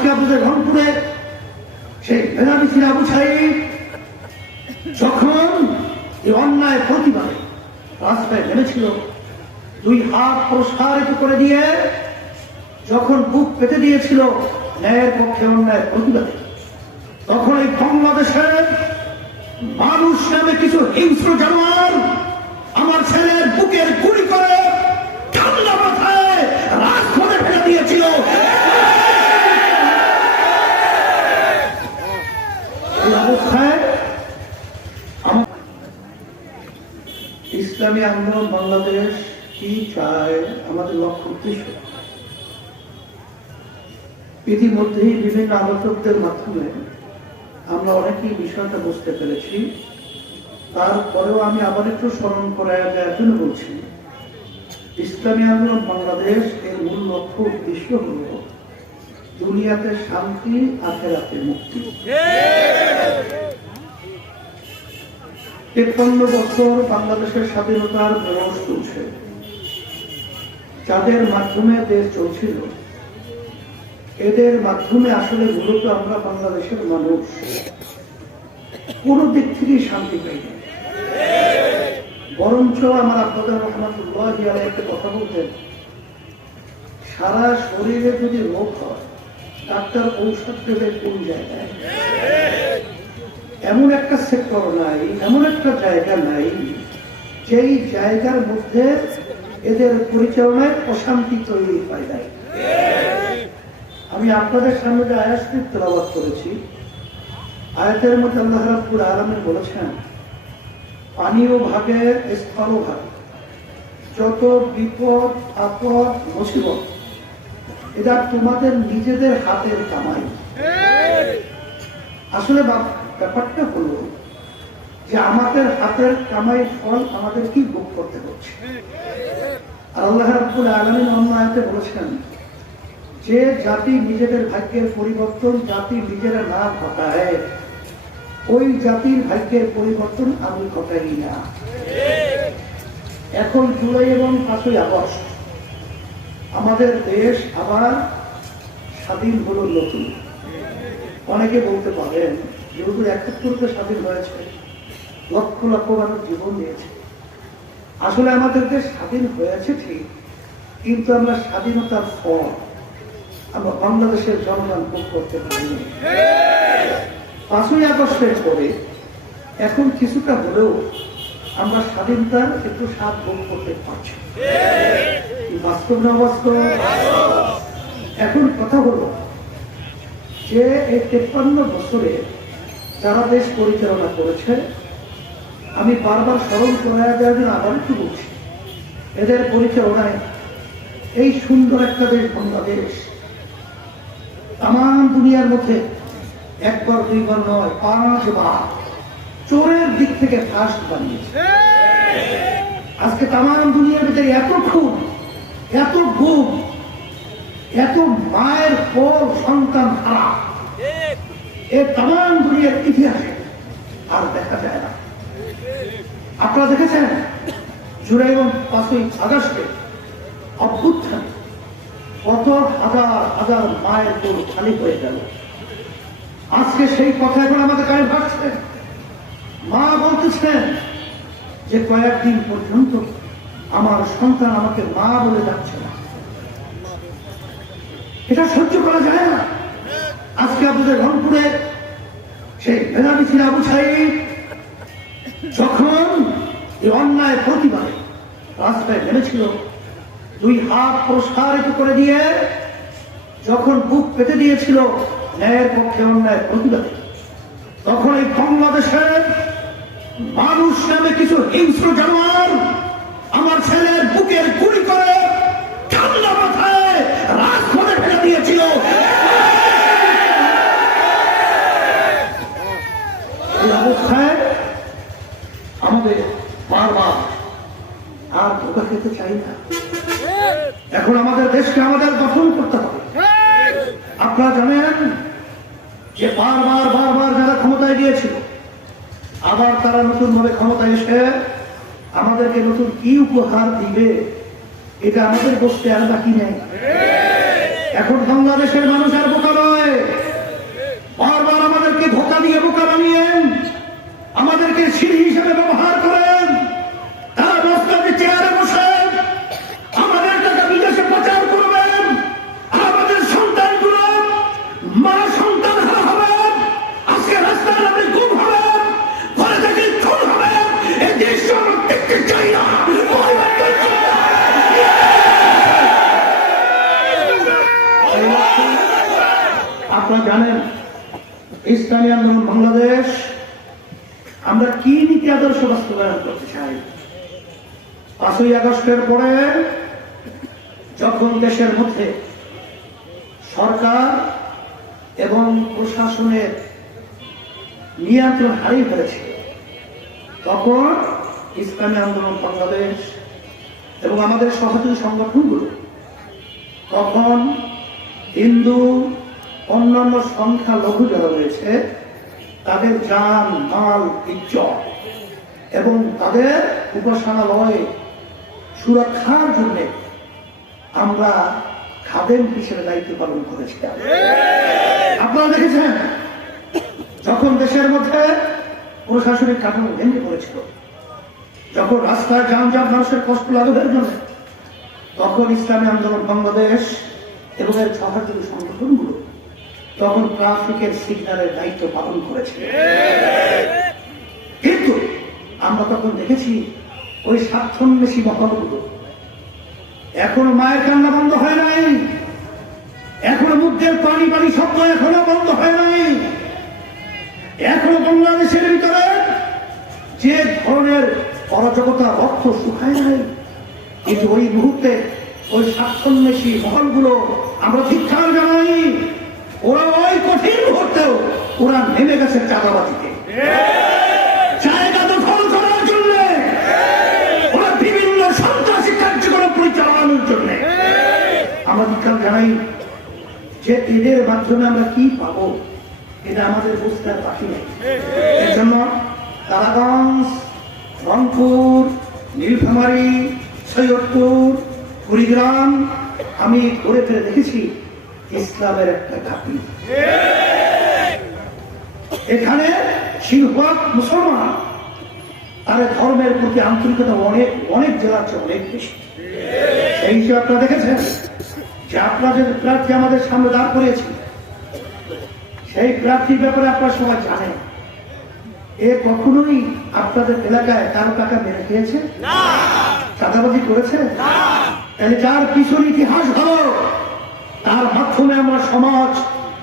আজকে আপনাদের রংপুরে সেই মেধাবী আবু সাহেব যখন এই অন্যায় প্রতিবাদে রাস্তায় নেমেছিল, দুই হাত প্রসারিত করে দিয়ে যখন বুক পেতে দিয়েছিল ন্যায়ের পক্ষে অন্যায় প্রতিবাদে, তখন এই বাংলাদেশের মানুষ নামে কিছু হিংস্র জানোয়ার আমার ছেলের বুকের গুলি করে ঠান্ডা মাথায় রাজপথে ফেলে দিয়েছিল এই অবস্থায় আমার ইসলামী আন্দোলন বাংলাদেশ কি চায়? আমাদের লক্ষ্য উদ্দেশ্য ইতিমধ্যেই বিভিন্ন আলোচকদের মাধ্যমে আমরা অনেকেই বিষয়টা বুঝতে পেরেছি। তারপরেও আমি আবার একটু স্মরণ করার জন্য বলছি, ইসলামী আন্দোলন বাংলাদেশ এর মূল লক্ষ্য উদ্দেশ্য হল দুনিয়াতে শান্তি, আখেরাতে মুক্তি। তেপ্পান্ন বছর বাংলাদেশের স্বাধীনতার বয়স চলছে। যাদের মাধ্যমে দেশ চলছিল, এদের মাধ্যমে আসলে মূলত আমরা বাংলাদেশের মানুষ। কোন দিক থেকেই শান্তি পাই না। বরঞ্চ আমার আপনাদের রহমাতুল্লাহ আলাই একটা কথা বলতেন, সারা শরীরে যদি রোগ হয়, ডাক্তার ঔষধ দেবে কোন জায়গায়? এমন একটা সেক্টর নাই, এমন একটা জায়গা নাই, যেই জায়গার মধ্যে এদের পরিচালনায় অশান্তি তৈরি হয় নাই। আমি আপনাদের সামনে যে আয়াতটি তেলাওয়াত করেছি, আয়াতের মধ্যে আল্লাহ রাব্বুল আলামিন বলেছেন, পানীয় ভাগে, স্থল ভাগে, যত বিপদ, আপদ, মুসিবত, এটা তোমাদের নিজেদের হাতের কামাই। আসলে ব্যাপারটা হলো যে আমাদের হাতের কামাই ফল আমাদের কি ভোগ করতে হচ্ছে। আর আল্লাহ রাব্বুল আলামিন অন্য আয়াতে বলেছেন, যে জাতি নিজেদের ভাগ্যের পরিবর্তন, জাতি নিজেরা না ঘটায়, ওই জাতির ভাগ্যের পরিবর্তন আমি ঘটাই না। এখন জুলাই এবং পাঁচই আগস্ট, আমাদের দেশ আবার স্বাধীন হলো নতুন। অনেকে বলতে পারেন যেহেতু একাত্তরতে স্বাধীন হয়েছে, লক্ষ লক্ষ মানুষ জীবন দিয়েছে। আসলে আমাদের দেশ স্বাধীন হয়েছে ঠিক, কিন্তু আমরা স্বাধীনতার ফল আমরা বাংলাদেশের জনগণ ভোগ করতে পারিনি। পাঁচই আগস্টের পরে এখন কিছুটা হলেও আমরা স্বাধীনতার একটু স্বাদ ভোগ করতে পারছি। বাস্তব না বাস্তব? এখন কথা হলো যে এই তেপ্পান্ন বছরে যারা দেশ পরিচালনা করেছে আমি বারবার স্মরণ করা দেওয়ার জন্য আবার একটু বলছি, এদের পরিচালনায় এই সুন্দর একটা দেশ বাংলাদেশ তাম দুনিয়ার মধ্যে একবার, দুইবার নয়, পাঁচবার চোরের দিক থেকে ফার্স্ট বানিয়েছে। আজকে তাম দুনিয়ার ভিতরে এত খুন, এত গুম এত মায়ের পর সন্তান হারা। এ তাম দুনিয়ার ইতিহাসে আর দেখা যায় না। আপনারা দেখেছেন? জুলাই এবং পাঁচই আগস্টে অভ্যুত্থান। কত হাজার হাজার মায়ের কোল খালি হয়ে গেল। আজকে সেই কথা এখন আমাদের কানে ভাসছে। মা বলতেছেন যে কয়েকদিন পর্যন্ত আমার সন্তান আমাকে মা বলে যাচ্ছে না। এটা সহ্য করা যায় না। আজকে আপনাদের রংপুরে সেই মেধাবী ছিল আবু যখন এই অন্যায় প্রতিবাদে রাস্তায় নেমেছিল, দুই হাত প্রসারিত করে দিয়ে যখন বুক পেতে দিয়েছিল ন্যায়ের পক্ষে অন্যায় প্রতিবাদে, তখন এই বাংলাদেশের মানুষ নামে কিছু হিংস্র জানোয়ার আমার ছেলের বুকের গুলি করে ঠান্ডা মাথায় রাজপথে ফেলে দিয়েছিল এই অবস্থায় আমাদের বারবার। আর ধোকা খেতে চাই না। এখন আমাদের দেশকে আমাদের গঠন করতে হবে। আপনারা জানেন যে বারবার বারবার যারা ক্ষমতায় গিয়েছিল, আবার তারা নতুন ভাবে ক্ষমতায় এসে আমাদেরকে নতুন কি উপহার দিবে, এটা আমাদের বসতে আর বাকি নেই। এখন বাংলাদেশের মানুষ আর বোকা নয়। বারবার আমাদেরকে ধোকা দিয়ে বোকা বানিয়ে আমাদেরকে সিঁড়ি হিসেবে ব্যবহার করেন। আমরা কি নীতি আদর্শ বাস্তবায়ন করতে চাই? পাঁচই আগস্টের পরে যখন দেশের মধ্যে সরকার এবং প্রশাসনের নিয়ন্ত্রণ হারিয়ে ফেলেছে, তখন ইসলামী আন্দোলন বাংলাদেশ এবং আমাদের সহযোগী সংগঠনগুলো তখন হিন্দু, অন্যান্য সংখ্যা লঘু যারা রয়েছে তাদের যান মাল ইজ্জত এবং তাদের উপাসনালয় সুরক্ষার জন্য আমরা খাদেম হিসেবে দায়িত্ব পালন করেছিলাম। আপনারা দেখেছেন যখন দেশের মধ্যে প্রশাসনিক কাঠামো ভেঙে পড়েছিল যখন রাস্তায় যানজট মানুষের কষ্ট লাঘবের জন্য তখন ইসলামী আন্দোলন বাংলাদেশ এবং এর সহযোগী সংগঠনগুলো তখন ট্রাফিকের সিগন্যালের দায়িত্ব পালন করেছে কিন্তু আমরা তখন দেখেছি ওই স্বার্থন্বেষী মহলগুলো এখনও মায়ের কান্না বন্ধ হয় নাই। এখনও মুখের পানি পানি শব্দ এখনও বন্ধ হয় নাই। এখনও বাংলাদেশের ভিতরে যে ধরনের অরাজকতা, রক্ত শুকায় নাই। কিন্তু ওই মুহূর্তে ওই স্বার্থন্বেষী মহলগুলো আমরা ধিক্ষার জানাই। ওরা ওই কঠিন মুহূর্তেও ওরা নেমে গেছে চাঁদাবাজিতে। জায়গা দখল করার জন্য ওরা বিভিন্ন সন্ত্রাসী কার্যক্রম জন্য। আমরা ধিক্ষার জানাই যে এদের মাধ্যমে আমরা কি পাবো, এটা আমাদের বুঝতে বাকি নেই। এর রংপুর, নীলফামারী, সৈয়দপুর, কুড়িগ্রাম আমি ঘুরে ফিরে দেখেছি ইসলামের একটা ঘাঁটি এখানে সিংহভাগ মুসলমান তাদের ধর্মের প্রতি আন্তরিকতা অনেক অনেক জেলার চেয়ে অনেক বেশি। সেই হিসেবে আপনারা দেখেছেন যে আপনাদের প্রার্থী আমাদের সামনে দাঁড় করিয়েছে সেই প্রার্থীর ব্যাপারে আপনারা সবাই জানেন। এ কখনোই আপনাদের এলাকায় কারও টাকা মেরে খেয়েছে? চাঁদাবাজি করেছে? তাহলে যার পিছনে ইতিহাস ভালো তার মাধ্যমে আমরা সমাজ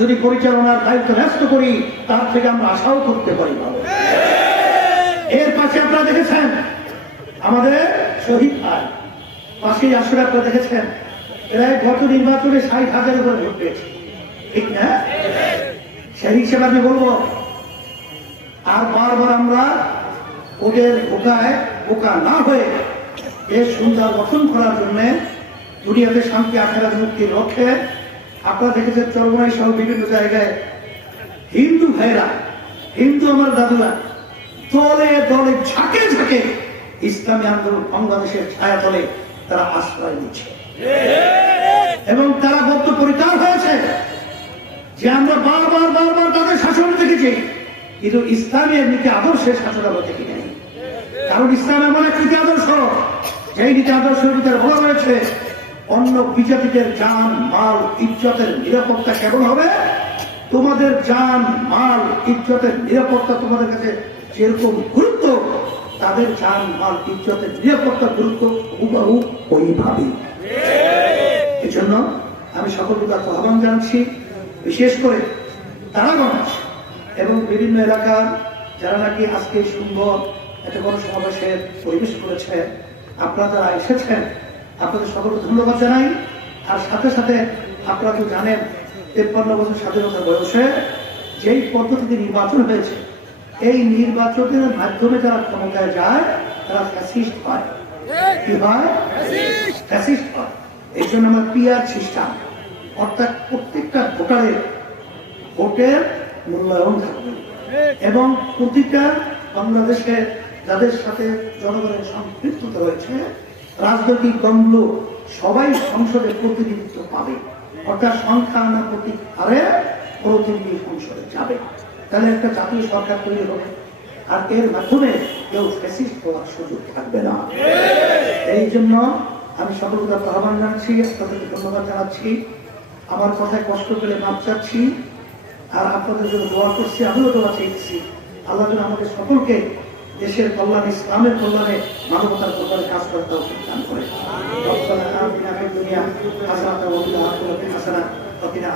যদি পরিচালনার দায়িত্ব ন্যস্ত করি, তার থেকে আমরা আশাও করতে পারি এর পাশে আপনারা দেখেছেন আমাদের শহীদ ভাই। পাশেই আসলে আপনারা দেখেছেন, প্রায় গত নির্বাচনে ষাট হাজার উপরে ভোট পেয়েছে। ঠিক না? সেই হিসেবে আমি বলব, আর বারবার আমরা ওদের বোকায় বোকা না হয়ে দেশ সুন্দর গঠন করার জন্য দুনিয়াতে শান্তি, আখেরাত মুক্তির লক্ষ্যে। আপনারা দেখেছেন চরমাই সহ বিভিন্ন জায়গায় হিন্দু ভাইরা, হিন্দু আমার দাদুরা, দলে দলে ঝাঁকে ঝাঁকে ইসলামী আন্দোলন বাংলাদেশের ছায়া তলে তারা আশ্রয় নিচ্ছে। এবং তারা বদ্ধ পরিতার হয়েছে যে আমরা বারবার বারবার তাদের শাসন দেখেছি, কিন্তু ইসলামের নীতি আদর্শের শাসন আমরা দেখি নাই। কারণ ইসলাম এমন এক নীতি আদর্শ, যেই নীতি আদর্শের ভিতরে বলা হয়েছে অন্য বিজাতিদের যান মাল, ইজ্জতের নিরাপত্তা কেমন হবে? তোমাদের যান মাল, ইজ্জতের নিরাপত্তা তোমাদের কাছে যেরকম গুরুত্ব, তাদের যান মাল, ইজ্জতের নিরাপত্তা গুরুত্ব হুবাহু ওইভাবে এজন্য আমি সকলকে বিভাগ আহ্বান জানাচ্ছি, বিশেষ করে তারাগঞ্জ এবং বিভিন্ন এলাকার যারা নাকি আজকে সুন্দর একটা গণসমাবেশের পরিবেশ করেছে, আপনারা যারা এসেছেন আপনাদের সকলকে ধন্যবাদ জানাই। আর সাথে সাথে আপনারা তো জানেন, তেপ্পান্ন বছর স্বাধীনতার বয়সে যেই পদ্ধতিতে নির্বাচন হয়েছে, এই নির্বাচনের মাধ্যমে যারা ক্ষমতায় যায়, তারা ফ্যাসিস্ট হয়। কি হয়? ফ্যাসিস্ট হয়। এই জন্য আমরা পিয়ার সিস্টেম অর্থাৎ প্রত্যেকটা ভোটারের ভোটের মূল্যায়ন থাকবে। এবং প্রতিটা বাংলাদেশে যাদের সাথে জনগণের সম্পৃক্ততা রয়েছে রাজনৈতিক দণ্ড সবাই সংসদে প্রতিনিধিত্ব পাবে। অর্থাৎ সংখ্যা আনুপাতিক হারে প্রতিনিধি সংসদে যাবে। তাহলে একটা জাতীয় সরকার তৈরি হবে। আর এর মাধ্যমে কেউ হওয়ার সুযোগ থাকবে না। এই জন্য আমি সকলকে আহ্বান জানাচ্ছি, আপনাদেরকে ধন্যবাদ জানাচ্ছি। আমার কথায় কষ্ট পেলে মাপ চাচ্ছি। আর আপনাদের জন্য দোয়া করছি, আমিও দোয়া চেয়েছি আল্লাহ আমাদের সকলকে দেশের কল্যাণে ইসলামের কল্যাণে মানবতার কল্যাণে কাজ করতে হবে করে। দুনিয়া হাসানাতাও ওয়া ফিল